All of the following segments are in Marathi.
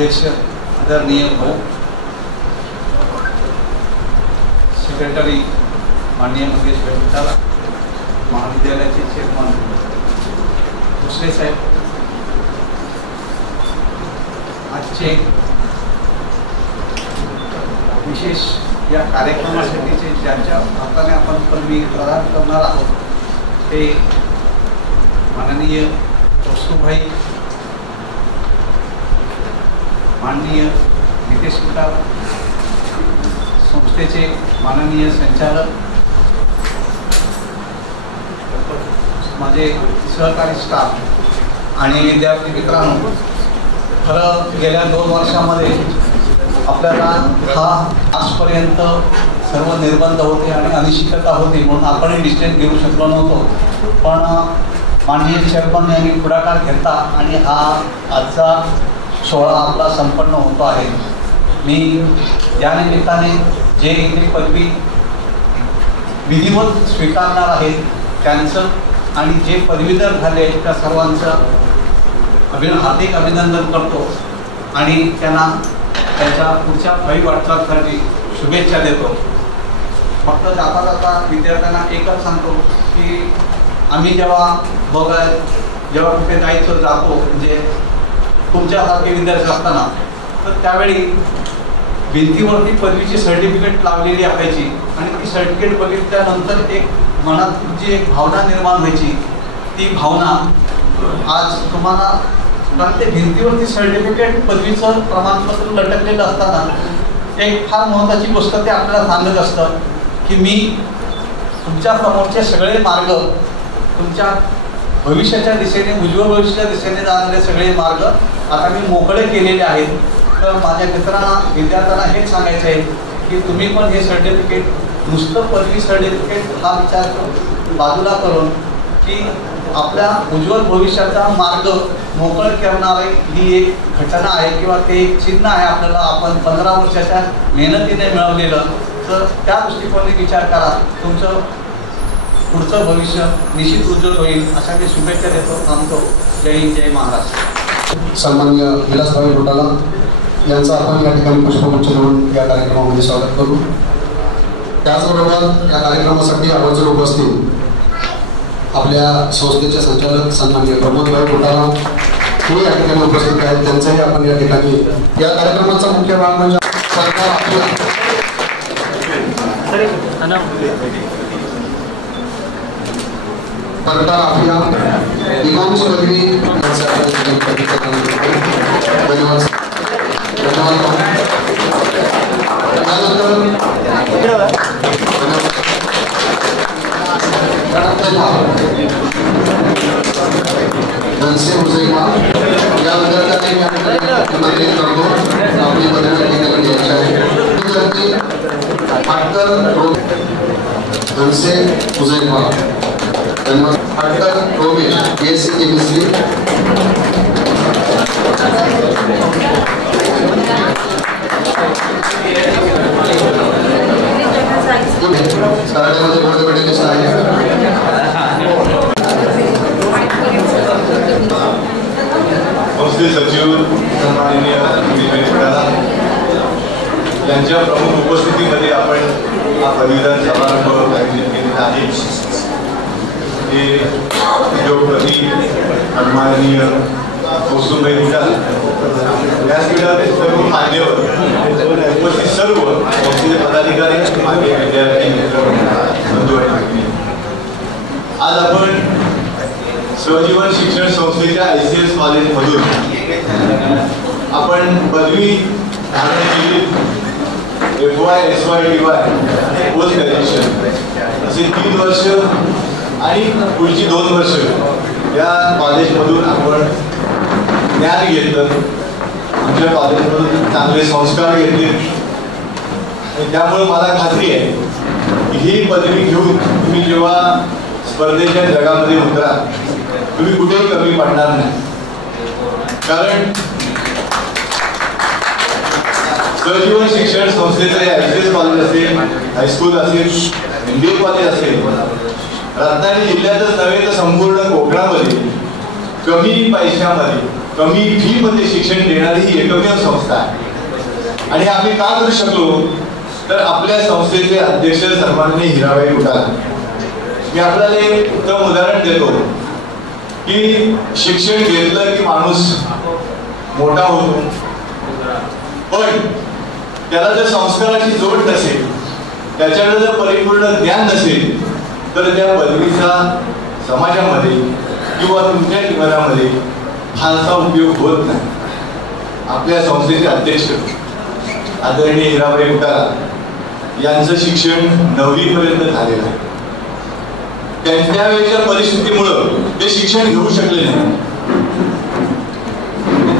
अध्यक्ष आदरणीय भाऊ, सेक्रेटरी माननीय मंगेश भेटताला, महाविद्यालयाचे चेअरमन भोसले साहेब, आजचे विशेष या कार्यक्रमासाठीचे ज्यांच्या हाताने आपण पदवी प्रदान करणार आहोत ते माननीय वस्तुभाई, माननीय नितेश कुटार, संस्थेचे माननीय संचालक, माझे सहकारी स्टाफ आणि विद्यार्थी मित्रांनो, खरं गेल्या 2 वर्षामध्ये आपल्याला हा आजपर्यंत सर्व निर्बंध होते आणि अनिश्चितता होती म्हणून आपण डिसिजन घेऊ शकलो नव्हतो, पण माननीय चेअरमन यांनी पुढाकार घेतला आणि हा आजचा सोहळा आपला संपन्न होतो आहे। मी या निमित्ताने जे इथे पदवी विधिवत स्वीकारणार आहेत त्यांचं आणि जे पदवीधर झाले आहेत त्या सर्वांचं हार्दिक अभिनंदन करतो आणि त्यांना त्यांच्या पुढच्या भावी वाटचालीसाठी शुभेच्छा देतो। फक्त जाता जाता विद्यार्थ्यांना एकच सांगतो की आम्ही जेव्हा कुठे जायचं जातो म्हणजे तुमच्यासारखे विद्यार्थी असताना तर त्यावेळी भिंतीवरती पदवीची सर्टिफिकेट लावलेली असायची आणि ती सर्टिफिकेट बघितल्यानंतर एक मनात जी एक भावना निर्माण व्हायची, ती भावना आज तुम्हाला प्रत्येक भिंतीवरती सर्टिफिकेट पदवीचं प्रमाणपत्र लटकलेलं असताना एक फार महत्त्वाची गोष्ट ते आपल्याला सांगत असतं की मी तुमच्या समोरचे सगळे मार्ग, तुमच्या भविष्याच्या दिशेने, उज्ज्वल भविष्याच्या दिशेने जाणारे सगळे मार्ग आता मी मोकळे केलेले आहेत। तर माझ्या मित्रांना, विद्यार्थ्यांना हेच सांगायचं आहे की तुम्ही पण हे सर्टिफिकेट नुसतं पदवी सर्टिफिकेट हा विचार बाजूला करून की आपल्या उज्ज्वल भविष्याचा मार्ग मोकळ करणारी ही एक घटना आहे किंवा ते एक चिन्ह आहे आपल्याला, आपण 15 वर्षाच्या मेहनतीने मिळवलेलं, तर त्या दृष्टिकोनाने विचार करा, तुमचं पुढचं भविष्य निश्चित उज्ज्वल होईल अशा मी शुभेच्छा देतो। थांबतो। जय हिंद, जय महाराष्ट्र। सन्माननीय विलासभाई घोटाला यांचा आपण या ठिकाणी पुष्पगुच्छ देऊन या कार्यक्रमामध्ये स्वागत करू। त्याचबरोबर या कार्यक्रमासाठी आवर्जून उपस्थित आपल्या संस्थेचे संचालक सन्माननीय प्रमोदभाई घोटाला हे या ठिकाणी उपस्थित आहेत, त्यांचाही आपण या ठिकाणी या कार्यक्रमाचा मुख्य भाग म्हणजे परटा अभिया इकॉनॉमिक्स पदवी धन्यवाद। धनसे हुसैमा या विद्यार्थ्यांनी करतो आपली पदवी घेण्याकडे यायची आहे। विद्यार्थी धनसे हुसैमा धन्यवाद। डॉक्टर रोमेश BSc केमिस्ट्री, कराटेमध्ये गोल्ड मेडलिस्ट आहे। संस्थेचे सचिव सन्माननीय यांच्या प्रमुख उपस्थितीमध्ये आपण हा पदवीदान समारंभ आयोजित केलेला आहे। हे उद्योगपती सन्माननीय वस्तुभाई घोटाला व्यासपीठावरील सर्व मान्यवर, उपस्थित सर्व संस्थेचे पदाधिकारी, विद्यार्थी बंधू आणि भगिनी, आज आपण सहजीवन शिक्षण संस्थेच्या ICS कॉलेजमधून आपण पदवी धारण केली। FY, SY, DY post graduation असे 3 वर्ष आणि पुढची 2 वर्ष या कॉलेजमधून आपण ज्ञान घेतलं, आमच्या कॉलेजमधून चांगले संस्कार घेतले आणि त्यामुळे मला खात्री आहे की ही पदवी घेऊन तुम्ही जेव्हा स्पर्धेच्या जगामध्ये उतरा तुम्ही कुठेही कमी पडणार नाही। कारण सहजीवन शिक्षण संस्थेचे ICS कॉलेज असेल, हायस्कूल असेल, MBA कॉलेज असेल, रत्नागिरी जिल्ह्यातच नव्हे तर संपूर्ण कोकणामध्ये कमी पैशामध्ये कमी फी मध्ये शिक्षण देणारी ही एकमेव संस्था आहे. आणि आम्ही का करू शकलो तर आपल्या संस्थेचे अध्यक्ष सन्माननीय हिराबाई घोटाला. मी आपल्याला एक उत्तम उदाहरण देतो की शिक्षण घेतलं की माणूस मोठा होतो, पण त्याला जर संस्काराची जोड नसेल, त्याच्याकडे जर परिपूर्ण ज्ञान नसेल, तर त्या पदवीचा समाजामध्ये किंवा तुमच्या जीवनामध्ये फारसा उपयोग होत नाही. आपल्या संस्थेचे अध्यक्ष आदरणीय हिराबाई घोटाला यांचं शिक्षण 9वी पर्यंत झालेलं आहे. त्यांच्या वेळेच्या परिस्थितीमुळं ते शिक्षण घेऊ शकले नाही.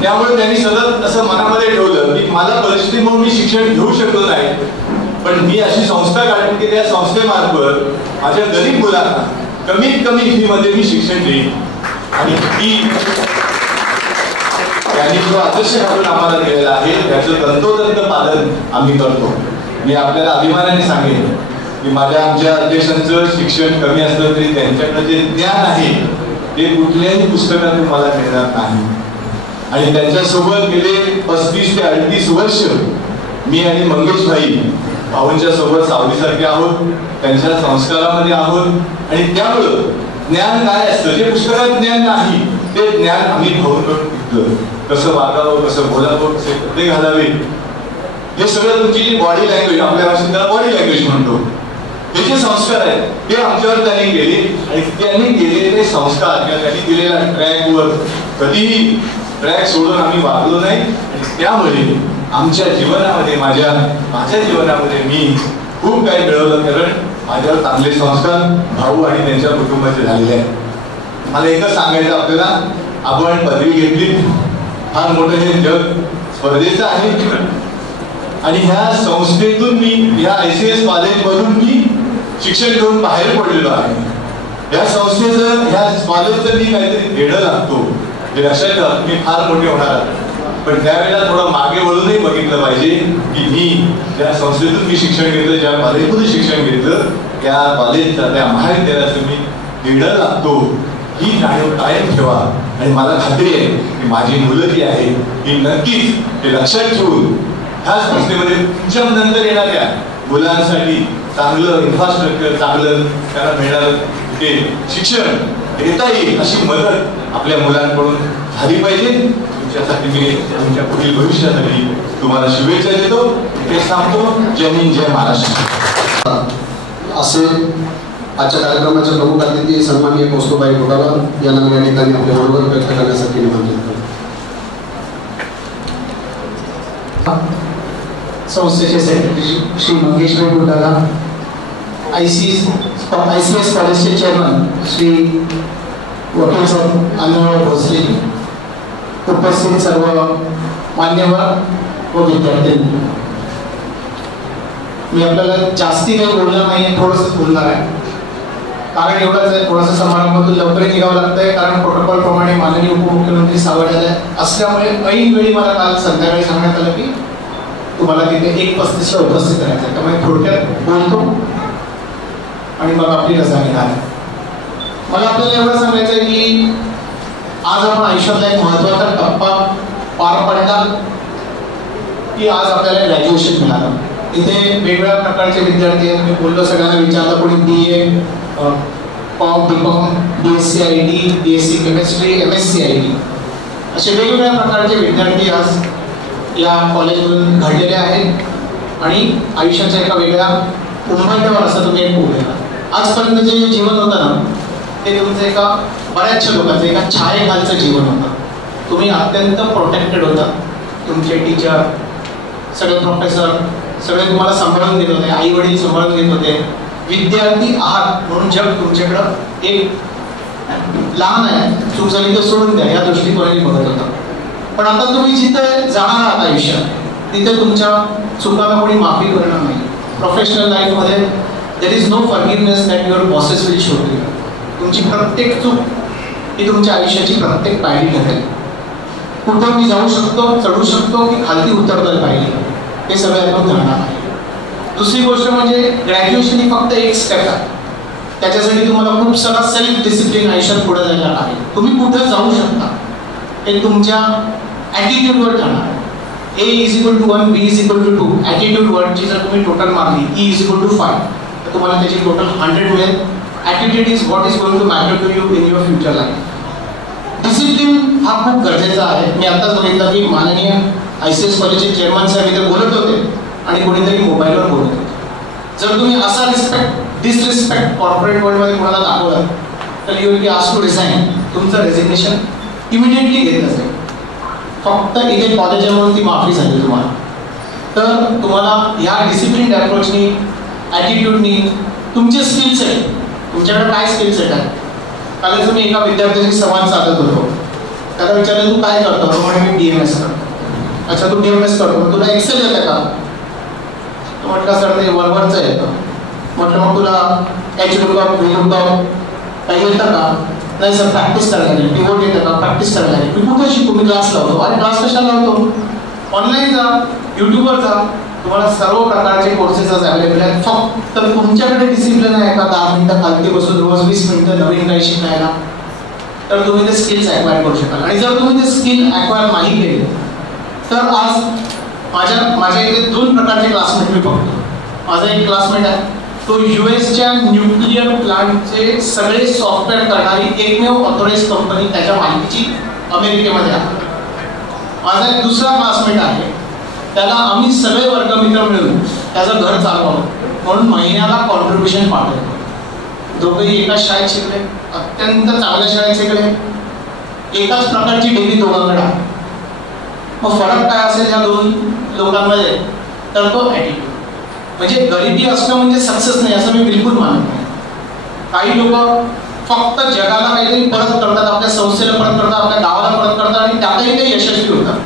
त्यामुळे त्यांनी सतत असं मनामध्ये ठेवलं की मला परिस्थितीमुळे मी शिक्षण घेऊ शकलो नाही, पण मी अशी संस्था काढली की त्या संस्थेमार्फत माझ्या गरीब मुलांना कमीत कमी फी मध्ये मी शिक्षण देईन. आणि ती त्यांनी जो आदर्श घालून आम्हाला दिलेला आहे त्याचं तंतोतंत पालन आम्ही करतो. मी आपल्याला अभिमानाने सांगेन की आमच्या अध्यक्षांचं शिक्षण कमी असलं तरी त्यांच्याकडे जे ज्ञान आहे ते कुठल्याही पुस्तकात तुम्हाला मिळणार नाही. आणि त्यांच्यासोबत गेले 35 ते 38 वर्ष मी आणि मंगेश भाई भाऊंच्या सोबत सावलीसारखे आहोत, त्यांच्या संस्कारामध्ये आहोत. आणि त्यामुळं ज्ञान काय असतं जे पुस्तकात ज्ञान नाही ते ज्ञान आम्ही भाऊंकडून घेतलं. कसं वागावं, कसं बोलावं, कसे कपडे घालावे, हे सगळं तुमची जी बॉडी लँग्वेज, आपल्या भाषेत त्याला बॉडी लँग्वेज म्हणतो, हे जे संस्कार आहेत ते आमच्यावर त्यांनी केले. आणि त्यांनी केलेले संस्कार किंवा त्यांनी दिलेल्या ट्रॅकवर कधीही ट्रॅक सोडून आम्ही वागलो नाही. आणि त्यामुळे आमच्या जीवनामध्ये माझ्या जीवनामध्ये मी खूप काही मिळवलं, कारण माझ्यावर चांगले संस्कार भाऊ आणि त्यांच्या कुटुंबाचे झालेले आहेत. मला एकच सांगायचं आपल्याला, आपण पदवी घेतली, फार मोठं हे जग स्पर्धेचं आहे. आणि ह्या संस्थेतून मी ह्या ICS कॉलेजमधून मी शिक्षण घेऊन बाहेर पडलेलो आहे. या संस्थेचं ह्या कॉलेजचं मी काहीतरी देणं लागतो हे लक्षात ठेवा. मी फार मोठे होणार आहे, पण त्यावेळेला थोडं मागे वळूनही बघितलं पाहिजे की मी ज्या संस्थेतून मी शिक्षण घेतलं, ज्या कॉलेजमधून शिक्षण घेतलं, त्या कॉलेजचा त्या महाविद्यालयाचं मी देणं लागतो ही जाणीव कायम ठेवा. आणि मला खात्री आहे की माझी मुलं जी आहे ही नक्कीच ते लक्षात ठेवून ह्या संस्थेमध्ये तुमच्या नंतर येणाऱ्या मुलांसाठी चांगलं इन्फ्रास्ट्रक्चर, चांगलं त्यांना मिळणारं ते शिक्षण देता येईल अशी मदत आपल्या मुलांकडून झाली पाहिजे. तुमच्यासाठी मी तुमच्या पुढील भविष्यासाठी तुम्हाला शुभेच्छा देतो. ते सांगतो. जय हिंद, जय महाराष्ट्र. असे आजच्या कार्यक्रमाच्या प्रमुख अतिथी सन्माननीय कौस्तुभबाई घोटाला यांना मी या ठिकाणी आपल्या बरोबर व्यक्त करण्यासाठी निमंत्रित करतो. संस्थेचे सेक्रेटरी श्री मंगेश भाई घोटाला, ICS कॉलेजचे चेअरमन श्री वकील साहेब अण्णाराव भोसले, उपस्थित सर्व मान्यवर व विद्यार्थी, मी आपल्याला जास्ती काही बोलणार नाही, थोडंसं बोलणार आहे. कारण एवढंच आहे, थोडंसं समारंभातून लवकरही निघावं लागतंय, कारण प्रोटोकॉल प्रमाणे माननीय उपमुख्यमंत्री सावड असल्यामुळे ऐन वेळी मला काल संध्याकाळी सांगण्यात आलं की तुम्हाला तिथे 1:35 ला उपस्थित राहायचं. त्यामुळे थोडक्यात बोलतो आणि मग आपली रजा घेणार. मला आपल्याला एवढं सांगायचं आहे की आज आपण आयुष्यातला एक महत्त्वाचा टप्पा पार पडला की आज आपल्याला ग्रॅज्युएशन मिळालं. इथे वेगवेगळ्या प्रकारचे विद्यार्थी आहेत. मी बोललो सगळ्यांना विचारलं, कोणी BA, BCom, BSc IT, BSc chemistry, MSc IT असे वेगवेगळ्या प्रकारचे विद्यार्थी आज या कॉलेजमधून घडलेले आहेत आणि आयुष्याच्या एका वेगळ्या उंबरठ्यावर असं तुम्ही एक पोहोचला. आजपर्यंत जे जीवन होतं ना ते तुमचं एका बऱ्याचशा लोकांचं एका छायेखालचं जीवन होतं. तुम्ही अत्यंत प्रोटेक्टेड होता. तुमचे टीचर, सगळे प्रोफेसर सगळे तुम्हाला सांभाळून घेत होते, आई वडील सांभाळून घेत होते. विद्यार्थी आहात म्हणून जग तुमच्याकडं एक लहान आहे, चूक झाली तर सोडून द्या या दृष्टिकोनाने बघत होता. पण आता तुम्ही जिथे जाणार आहात आयुष्यात तिथे तुमच्या चुकांना कोणी माफी करणार नाही. प्रोफेशनल लाईफमध्ये there is no forgiveness that your bosses will show you. तुमची प्रत्येक चूक ही तुमच्या आयुष्याची प्रत्येक पायरी ठरेल. कुठं मी जाऊ शकतो, चढू शकतो की खालती उतरता पाहिजे हे सगळं आपण जाणार आहे. दुसरी गोष्ट म्हणजे ग्रॅज्युएशन ही फक्त एक स्टेप आहे. त्याच्यासाठी तुम्हाला खूप सारा सेल्फ डिसिप्लिन आयुष्यात पुढे जायला आहे. तुम्ही कुठं जाऊ शकता हे तुमच्या ॲटिट्यूडवर ठरणार. A is equal to 1, B is equal to 2. Attitude वर्डची जर तुम्ही टोटल मारली E is equal to 5, तर तुम्हाला त्याची टोटल 100 मिळेल. Attitude is what is going to matter to you in your future life. Discipline हा खूप गरजेचा आहे. मी आत्ताच बघितलं की माननीय ICS कॉलेजचे चेअरमन साहेब इथे बोलत होते आणि कोणीतरी मोबाईलवर बोलत होते. जर तुम्ही असा डिसरिस्पेक्ट कॉर्पोरेट वर्ल्डमध्ये कोणाला दाखवला तर you will be asked to resign. तुमचं रेझिग्नेशन इमिडिएटली घेतलं जाईल. फक्त इथे कॉलेज म्हणून ती माफी झाली तुम्हाला. तर तुम्हाला या डिसिप्लिन अप्रोचनी, ॲटिट्यूडनी तुमचे स्किल सेट, तुमच्याकडे काय स्किल सेट आहे. काल तुम्ही एका विद्यार्थ्याशी संवाद साधत होतो. त्याला विचारलं तू काय करतो, म्हणजे मी DMS करतो. अच्छा तू DMS करतो, तुला एक्सेल येतं का. म्हटलं सर ते वरवरचं येतं. म्हटलं मग तुला HLOOKUP, VLOOKUP काही येतं का. नाही सर प्रॅक्टिस करायला लागेल. पिवोट येतं का, प्रॅक्टिस करायला लागेल. मी कुठं शिकू, मी क्लास लावतो. अरे क्लास कशाला लावतो, ऑनलाईन जा, यूट्यूबवर जा, तुम्हाला सर्व प्रकारचे कोर्सेस अवेलेबल आहेत. फक्त तुमच्याकडे डिसिप्लिन आहे का 10 मिनिटं खालती बसून रोज 20 मिनिटं नवीन काही शिकायला, तर तुम्ही ते स्किल्स ॲक्वायर करू शकाल. आणि जर तुम्ही ते स्किल ॲक्वायर नाही केले तर आज माझ्या इथे 2 प्रकारचे क्लासमेट मी बघतो. माझा एक क्लासमेट आहे, तो USच्या न्यूक्लिअर प्लांटचे सगळे सॉफ्टवेअर करणारी एकमेव ऑथोराइज कंपनी त्याच्या मालकीची अमेरिकेमध्ये आहे. माझा एक दुसरा क्लासमेट आहे, त्याला आम्ही सगळे वर्गमित्र मिळून त्याचं घर चालवलं म्हणून महिन्याला कॉन्ट्रीब्युशन पाठवतो. दोघेही एकाच शाळेत शिकले, अत्यंत चांगल्या शाळेत शिकले, एकाच प्रकारची डिग्री दोघांकडे आहे. मग फरक काय असेल या 2 लोकांमध्ये, तर तो ॲटिट्यूड. म्हणजे गरिबी असणं म्हणजे सक्सेस नाही असं मी बिलकुल मानत नाही. काही लोक फक्त जगाला काहीतरी परत करतात, आपल्या संस्थेला परत करतात, आपल्या गावाला परत करतात आणि त्यातही ते यशस्वी होतात.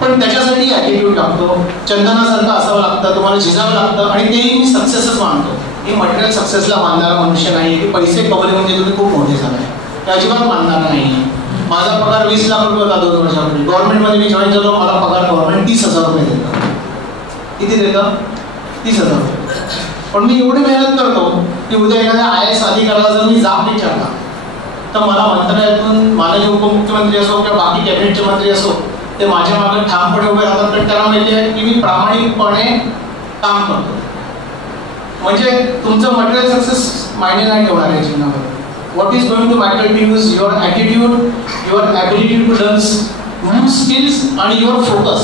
पण त्याच्यासाठी ॲटिट्यूड लागतो. चंदनासारखं असावं लागतं, तुम्हाला झिजावं लागतं. आणि तेही मी सक्सेसच मानतो. मी मटेरियल सक्सेसला मानणारा मनुष्य नाही की पैसे कमवले म्हणजे तुम्ही खूप मोठे झाले, ते अजिबात मानणार नाही. माझा पगार 20 लाख रुपये होता 2 वर्षापूर्वी. गव्हर्नमेंटमध्ये मी जॉईन झालो, मला पगार गव्हर्नमेंट 30,000 रुपये देतं. किती देतं, 30,000 रुपये. पण मी एवढी मेहनत करतो की उद्या एखाद्या IAS अधिकाऱ्याला जर मी जाब विचारला तर मला मंत्रालयातून माननीय उपमुख्यमंत्री असो किंवा बाकी कॅबिनेटचे मंत्री असो, ते माझ्या मागे ठामपणे उभे राहतात. कारण त्याला माहिती आहे की मी प्रामाणिकपणे काम करतो. म्हणजे तुमचं मटेरियल सक्सेस मायने नाही ठेवणार आहे जीवनामध्ये. What is going to matter to you is your attitude, your ability to learn new skills आणि युअर फोकस.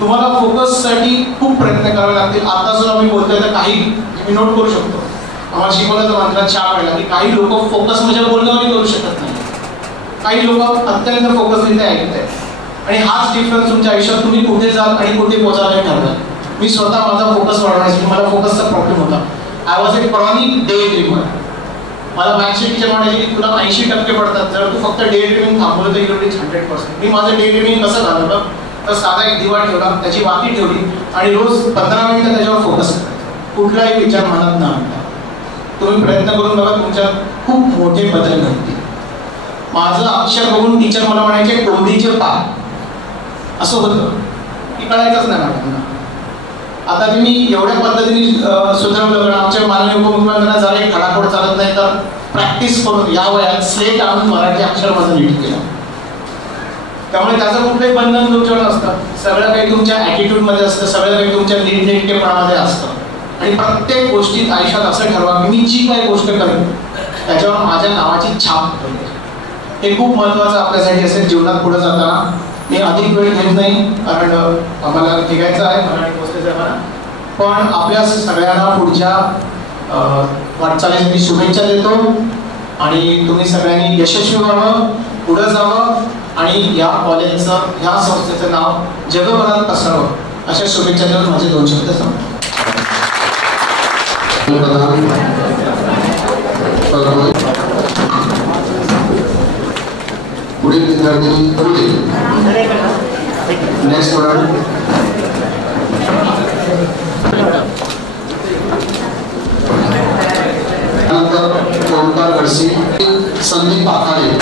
तुम्हाला फोकससाठी खूप प्रयत्न करावे लागतील. आता जर आम्ही बोलतोय तर काही मी नोट करू शकतो, आम्हाला शिकवलं तर मंत्रात छाप पडला की काही लोक फोकस म्हणजे बोलणं करू शकत नाही. काही लोक अत्यंत फोकसने ते ऐकत आहेत. आणि हाच डिफरन्स तुमच्या आयुष्यात तुम्ही कुठे जाल आणि कुठे पोहोचायला ठरवाल. मी स्वतः माझा फोकस वाढवण्यासाठी, मला फोकसचा प्रॉब्लेम होता. I was a chronic day dreamer. मला मॅथ्सचे टीचर म्हणायचे की तुला 80% पडतात, जर तू फक्त डे ड्रीमिंग थांबवलं तर यू विल रीच 100%. मी माझं डे ड्रीमिंग कसं घालवलं तर साधा एक दिवा ठेवला, त्याची वाती ठेवली आणि रोज 15 मिनिटं त्याच्यावर फोकस करायचा. कुठलाही विचार मनात न आणता. तुम्ही प्रयत्न करून बघा, तुमच्यात खूप मोठे बदल घडतील. माझं अक्षर बघून टीचर मला म्हणायचे कोंबडीचे पाय, असं होतं की कळायचंच नाही मला. आता मी एवढ्या पद्धतीने सुधारलं कारण आमच्या माननीय उपमुख्यमंत्र्यांना जरा एक धडाकोड चालत नाही तर प्रॅक्टिस करून या वयात स्लेट आणून मराठी अक्षर माझं नीट केलं. त्यामुळे त्याचं कुठलंही बंधन तुमच्यावर नसतं. सगळं काही तुमच्या ॲटिट्यूडमध्ये असतं, सगळं काही तुमच्या नीटनेटकेपणामध्ये असतं. आणि प्रत्येक गोष्टीत आयुष्यात असं ठरवा की मी जी काही गोष्ट करेन त्याच्यावर माझ्या नावाची छाप पडेल. हे खूप महत्त्वाचं आपल्यासाठी असेल जीवनात पुढे जाताना. मी अधिक वेळ घेत नाही कारण आम्हाला निघायचं आहे, मराठी पोचलेचं आहे मला. पण आपल्या सगळ्यांना पुढच्या वाटचालीसाठी शुभेच्छा देतो आणि तुम्ही सगळ्यांनी यशस्वी व्हावं, पुढं जावं आणि या कॉलेजचं, ह्या संस्थेचं नाव जगभरात पसरावं अशा शुभेच्छा देऊन माझे 2 शब्द संपतो. पुढील विद्यार्थी नेक्स्ट वर्ड ओंकार गडसी, संदीप आखाडे.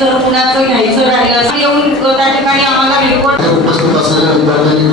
जर पुण्याचं घ्यायचं राहिलं येऊन त्या ठिकाणी आम्हाला रिपोर्ट उपस्थित असलेल्या विद्यार्थ्यांनी